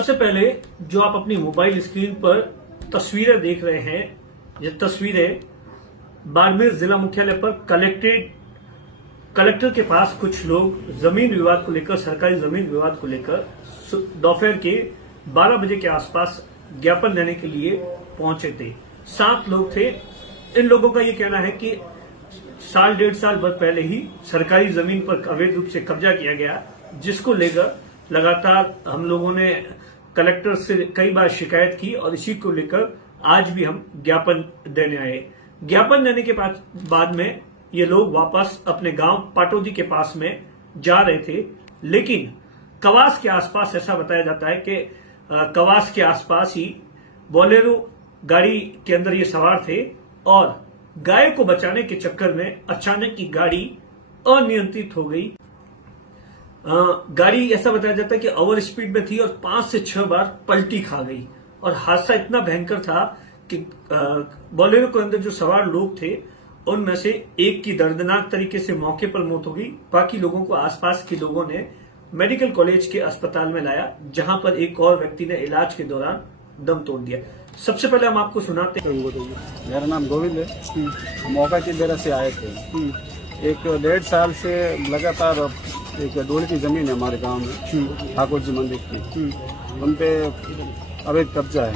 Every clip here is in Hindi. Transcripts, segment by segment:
सबसे पहले जो आप अपनी मोबाइल स्क्रीन पर तस्वीरें देख रहे हैं, ये तस्वीरें बाड़मेर जिला मुख्यालय पर कलेक्टर के पास कुछ लोग जमीन विवाद को लेकर, सरकारी जमीन विवाद को लेकर दोपहर के 12 बजे के आसपास ज्ञापन देने के लिए पहुंचे थे। 7 लोग थे। इन लोगों का ये कहना है कि साल 1.5 साल बाद पहले ही सरकारी जमीन पर अवैध रूप से कब्जा किया गया, जिसको लेकर लगातार हम लोगों ने कलेक्टर से कई बार शिकायत की और इसी को लेकर आज भी हम ज्ञापन देने आए। ज्ञापन देने के बाद में ये लोग वापस अपने गांव पाटोदी के पास में जा रहे थे, लेकिन कवास के आसपास ऐसा बताया जाता है कि कवास के आसपास ही बोलेरो गाड़ी के अंदर ये सवार थे और गाय को बचाने के चक्कर में अचानक की गाड़ी अनियंत्रित हो गई। गाड़ी ऐसा बताया जाता है कि ओवर स्पीड में थी और 5 से 6 बार पलटी खा गई और हादसा इतना भयंकर था कि बोलेरो के अंदर जो सवार लोग थे उनमें से एक की दर्दनाक तरीके से मौके पर मौत हो गई। बाकी लोगों को आसपास के लोगों ने मेडिकल कॉलेज के अस्पताल में लाया, जहां पर एक और व्यक्ति ने इलाज के दौरान दम तोड़ दिया। सबसे पहले हम आपको सुनाते हैं। मेरा नाम गोविंद है। मौका की वजह से आए थे। 1.5 साल से लगातार एक डोल की जमीन है हमारे गांव में, ठाकुर जी मंदिर की, उन पे अवैध कब्जा है।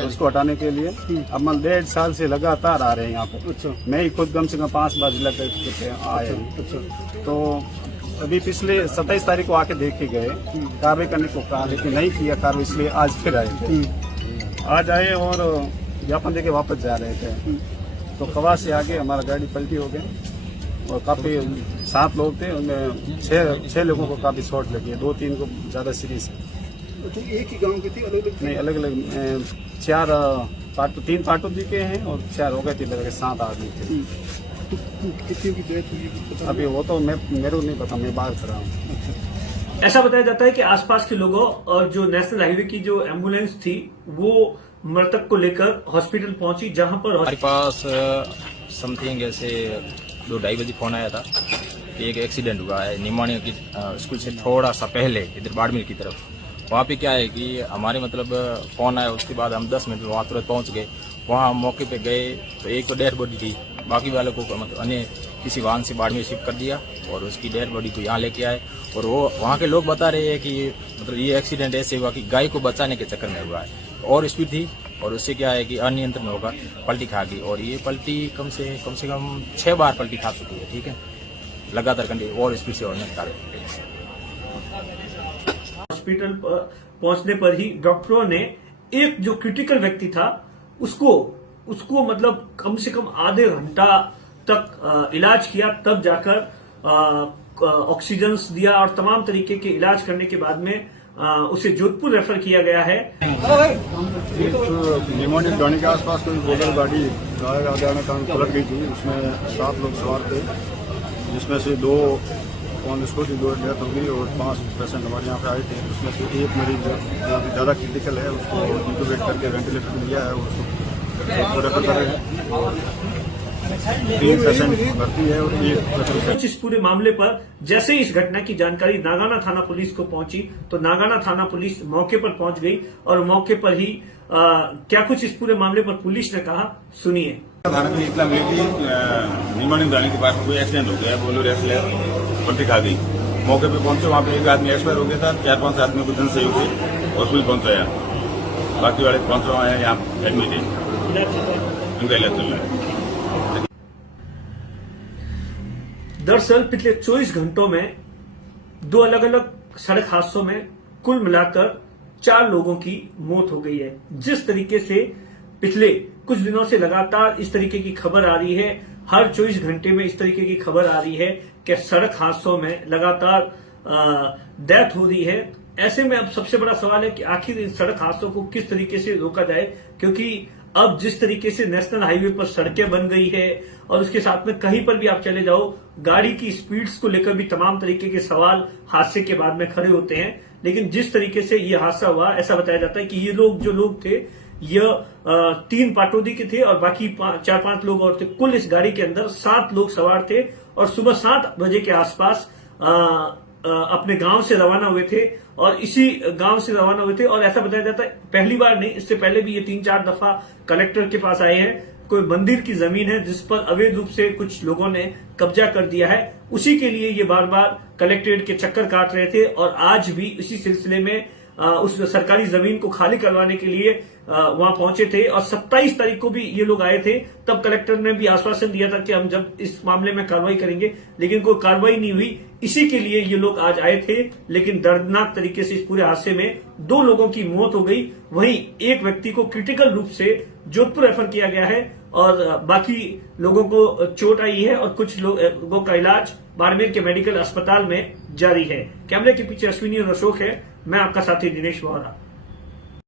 उसको हटाने के लिए अब हम 1.5 साल से लगातार आ रहे हैं यहाँ पे। अच्छा। मैं ही खुद कम से कम 5 बार जिला कलेक्टर आए हैं। अच्छा। तो अभी पिछले 27 तारीख को आके देख के गए, कार्रवाई करने को कहा, लेकिन नहीं किया कार्रवाई, इसलिए आज फिर आए। आज आए और ज्ञापन देके वापस जा रहे थे, तो कवा से आगे हमारा गाड़ी पलटी हो गई और काफी 7 लोग थे, उनमें 6 लोगों को काफी चोट लगी है, 2-3 को ज्यादा सीरियस है। तो एक ही गांव के थे? अलग नहीं, अलग अलग 3 पाटोदी के हैं और 4 हो गए थे, मेरे 7 आदमी थे। कितनी की डेथ हुई अभी वो तो मेरे को नहीं पता, मैं बाहर खड़ा हूँ। ऐसा बताया जाता है कि आसपास के लोगों और जो नेशनल हाईवे की जो एम्बुलेंस थी वो मृतक को लेकर हॉस्पिटल पहुंची, जहां पर हमारे पास समथिंग ऐसे 2-2:30 बजे फोन आया था कि एक एक्सीडेंट हुआ है निमाणी की स्कूल से थोड़ा सा पहले, इधर बाड़मेर की तरफ। वहाँ पे क्या है कि हमारे मतलब फोन आया, उसके बाद हम 10 मिनट में वहाँ तुरंत पहुँच गए। वहाँ हम मौके पे गए तो एक तो डेड बॉडी थी, बाकी वालों को मतलब अन्य किसी वाहन से बाड़मेर शिफ्ट कर दिया और उसकी डेड बॉडी को यहाँ लेके आए। और वो वहाँ के लोग बता रहे हैं कि मतलब ये एक्सीडेंट ऐसे हुआ कि गाय को बचाने के चक्कर में हुआ है और स्पीड थी, और उससे क्या है कि अनियंत्रण होकर पलटी खा गई। और ये पलटी कम से कम 6 बार पलटी खा चुकी है। ठीक है, लगातार कंटिन्यू और स्पीड से होने के कारण हॉस्पिटल पहुंचने पर ही डॉक्टरों ने एक जो क्रिटिकल व्यक्ति था उसको मतलब कम से कम आधे घंटा तक इलाज किया, तब जाकर ऑक्सीजन दिया और तमाम तरीके के इलाज करने के बाद में उसे जोधपुर रेफर किया गया है। निमोनी गाड़ी के आसपास कोई बोलेरो गाड़ी गाय में पलट गई थी, उसमें 7 लोग सवार थे, जिसमें से 2 ऑन स्पॉट की 2 डेथ हो गई और 5 पेशेंट हमारे यहाँ पे आए थे। उसमें से एक मरीज जो ज़्यादा क्रिटिकल है, उसको इंक्यूबेट करके वेंटिलेटर में लिया है, उसको रेफर कर रहे हैं। 3 पेशेंट भर्ती है और 1 इस पूरे मामले पर जैसे ही इस घटना की जानकारी नागाना थाना पुलिस को पहुंची तो नागाना थाना पुलिस मौके पर पहुंच गई और मौके पर ही क्या कुछ इस पूरे मामले पर पुलिस ने कहा, सुनिए। थाना में इतना मिली थी, निमानी जाने के पास कोई एक्सीडेंट हो गया, बोलेरो एक्सीडेंट पलटी खा गई। मौके पे पहुंचे, वहाँ पे एक आदमी एक्सपायर हो गया था, 4-5 आदमी को जन सही हो गई, हॉस्पिटल पहुंचाया। बाकी वाले 5 आए यहाँ एडमिट है, उनका इलाज चल रहा है। दरअसल पिछले 24 घंटों में 2 अलग अलग सड़क हादसों में कुल मिलाकर 4 लोगों की मौत हो गई है। जिस तरीके से पिछले कुछ दिनों से लगातार इस तरीके की खबर आ रही है, हर 24 घंटे में इस तरीके की खबर आ रही है कि सड़क हादसों में लगातार डेथ हो रही है। ऐसे में अब सबसे बड़ा सवाल है कि आखिर इन सड़क हादसों को किस तरीके से रोका जाए, क्योंकि अब जिस तरीके से नेशनल हाईवे पर सड़कें बन गई है और उसके साथ में कहीं पर भी आप चले जाओ, गाड़ी की स्पीड्स को लेकर भी तमाम तरीके के सवाल हादसे के बाद में खड़े होते हैं। लेकिन जिस तरीके से ये हादसा हुआ, ऐसा बताया जाता है कि ये लोग जो लोग थे, यह 3 पाटोदी के थे और बाकी 4-5 लोग और थे। कुल इस गाड़ी के अंदर 7 लोग सवार थे और सुबह 7 बजे के आसपास अपने गांव से रवाना हुए थे और इसी गांव से रवाना हुए थे। और ऐसा बताया जाता है पहली बार नहीं, इससे पहले भी ये 3-4 दफा कलेक्टर के पास आए हैं। कोई मंदिर की जमीन है जिस पर अवैध रूप से कुछ लोगों ने कब्जा कर दिया है, उसी के लिए ये बार बार कलेक्ट्रेट के चक्कर काट रहे थे। और आज भी इसी सिलसिले में उस सरकारी जमीन को खाली करवाने के लिए वहां पहुंचे थे। और 27 तारीख को भी ये लोग आए थे, तब कलेक्टर ने भी आश्वासन दिया था कि हम जब इस मामले में कार्रवाई करेंगे, लेकिन कोई कार्रवाई नहीं हुई। इसी के लिए ये लोग आज आए थे, लेकिन दर्दनाक तरीके से इस पूरे हादसे में 2 लोगों की मौत हो गई। वहीं एक व्यक्ति को क्रिटिकल रूप से जोधपुर रेफर किया गया है और बाकी लोगों को चोट आई है और कुछ लोगों का इलाज बाड़मेर के मेडिकल अस्पताल में जारी है। कैमरे के पीछे अश्विनी और अशोक है, मैं आपका साथी दिनेश वोहरा।